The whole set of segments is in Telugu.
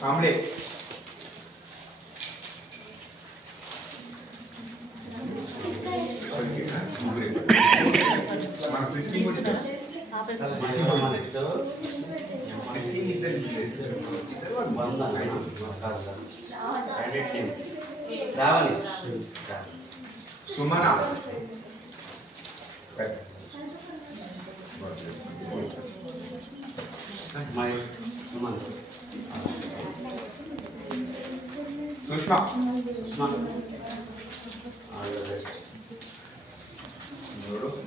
कांबळे सुमना सुषमा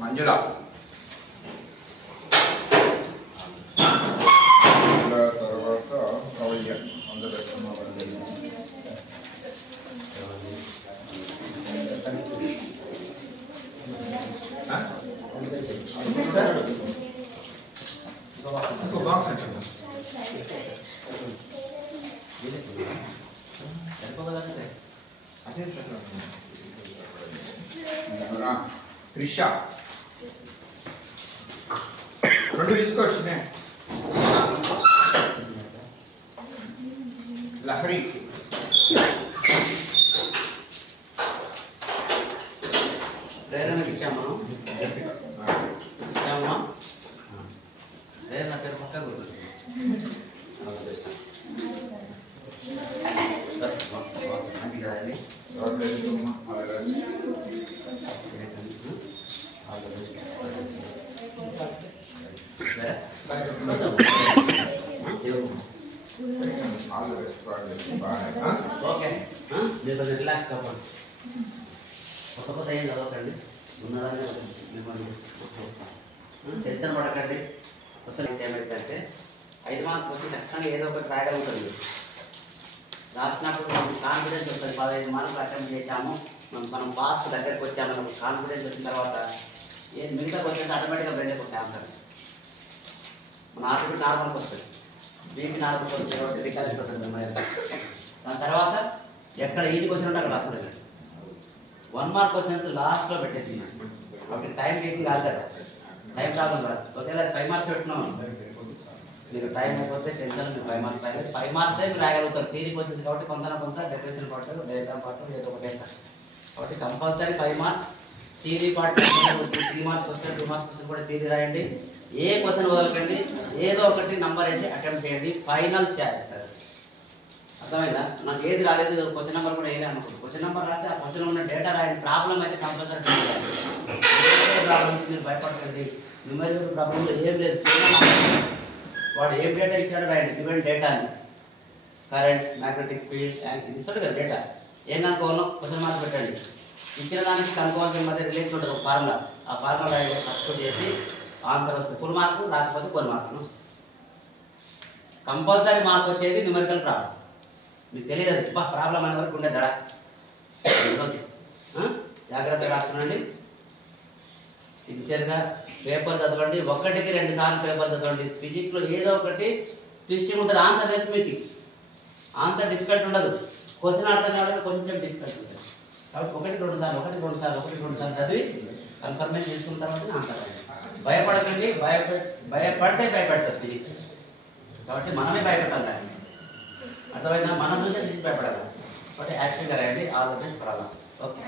मंजुला తర్వాత రవయ్య అందరూ त्रिषा రెండు తీసుకోవచ్చు లహరి ప్రేరణకి ఇచ్చామా ప్రేరణ పేరు పక్కా గుర్తుంది కదండి ఓకే మీరు కొంచెం రిలాక్స్ కావాలి కొత్త కొత్త ఏం చదవకండి ఉన్నదాన్ని మిమ్మల్ని టెన్షన్ పడకండి అసలు ఏమైందంటే 5 మార్కులు వచ్చి ఖచ్చితంగా ఏదో ఒకటి రాయడం ఉంటుంది రాసినప్పుడు మనకు కాన్ఫిడెన్స్ వస్తుంది 15 మార్కులు అటెంప్ట్ చేశాము మనం పాస్ దగ్గరికి వచ్చామని కాన్ఫిడెన్స్ వచ్చిన తర్వాత మిగతా క్వశ్చన్స్ ఆటోమేటిక్గా బ్రెయిన్కి వస్తాయి ఆన్సర్ మన ఆర్టికి నార్మల్కి వస్తుంది బీపీ నార్మల్కి వస్తుంది కాబట్టి రికార్డ్ వస్తుంది మెమరీ దాని తర్వాత ఎక్కడ ఈజీ క్వశ్చన్ ఉంటే అక్కడ రాసుకోలేదు 1 మార్క్ క్వశ్చన్స్ లాస్ట్లో పెట్టేసి కాబట్టి టైం టేకింగ్ కాదు కదా టైం కాకుండా ఒకవేళ 5 మార్క్స్ పెట్టుకున్నాం మీకు టైం అయిపోతే టెన్షన్ మీకు 5 మార్క్స్ రాయాలి 5 మార్క్సే మీరు రాయగలుగుతారు థియరీ క్వశ్చన్స్ కాబట్టి కొంత డెఫినేషన్ పాటు డయాగ్రామ్ పాటు ఏదో ఒకటి వేస్తారు కాబట్టి compulsory 5 marks theory part 3 marks question 2 marks question కూడా థియరీ రాయండి ఏ క్వశ్చన్ వదలకండి ఏదో ఒకటి నంబర్ వేసి అటెంప్ట్ చేయండి ఫైనల్ చేస్తారు అర్థమైందా నాకు ఏది రాలేదు క్వశ్చన్ నెంబర్ కూడా వేయలే అనుకో క్వశ్చన్ నెంబర్ రాసి ఆ క్వశ్చన్ ఉన్న డేటా రాయండి ప్రాబ్లం అయితే కంపల్సరీ ప్రాబ్లమ్స్ మీరు భయపడకండి న్యూమరికల్ ప్రాబ్లంలో ఏం లేదు వాడు ఏం డేటా ఇచ్చాడో రాయండి గివెన్ డేటాని కరెంట్ మ్యాగ్నెటిక్ ఫీల్డ్ యాంగిల్ ఇస్తాడు కదా డేటా ఏం కనుక్కోవాలో క్వశ్చన్ మార్క్ పెట్టండి ఇచ్చిన దానికి కనుక్కోవాల్సిన మధ్య రిలేషన్ ఉంటుంది ఒక ఫార్ములా ఆ ఫార్ములా సబ్స్టిట్యూట్ చేసి ఆన్సర్ వస్తుంది ఫుల్ మార్కు రాకపోతే ఫుల్ మార్కులు కంపల్సరీ మార్క్ వచ్చేది న్యూమరికల్ ప్రాబ్లం మీకు తెలియదు ప్రాబ్లం అనే వరకు ఉండే దడ జాగ్రత్తగా రాసుకునండి సిన్సియర్గా పేపర్ చదవండి 1కి 2 సార్లు పేపర్ చదవండి ఫిజిక్స్లో ఏదో ఒకటి ట్విస్టింగ్ ఉంటుంది ఆన్సర్ తెలుసు మీకు ఆన్సర్ డిఫికల్ట్ ఉండదు క్వశ్చన్ అర్థం కావడానికి కొంచెం డిఫికల్ట్ ఉంటుంది కాబట్టి 1-2 సార్లు చదివి కన్ఫర్మేషన్ చేసుకున్న తర్వాత ఆన్సర్ భయపడకండి భయపడితే భయపడతారు ఫిజిక్స్ కాబట్టి మనమే భయపెట్టాలి దాన్ని అర్థమైందా మనం చూసే భయపడాలి కాబట్టి యాక్టివ్గా రండి all the best problem okay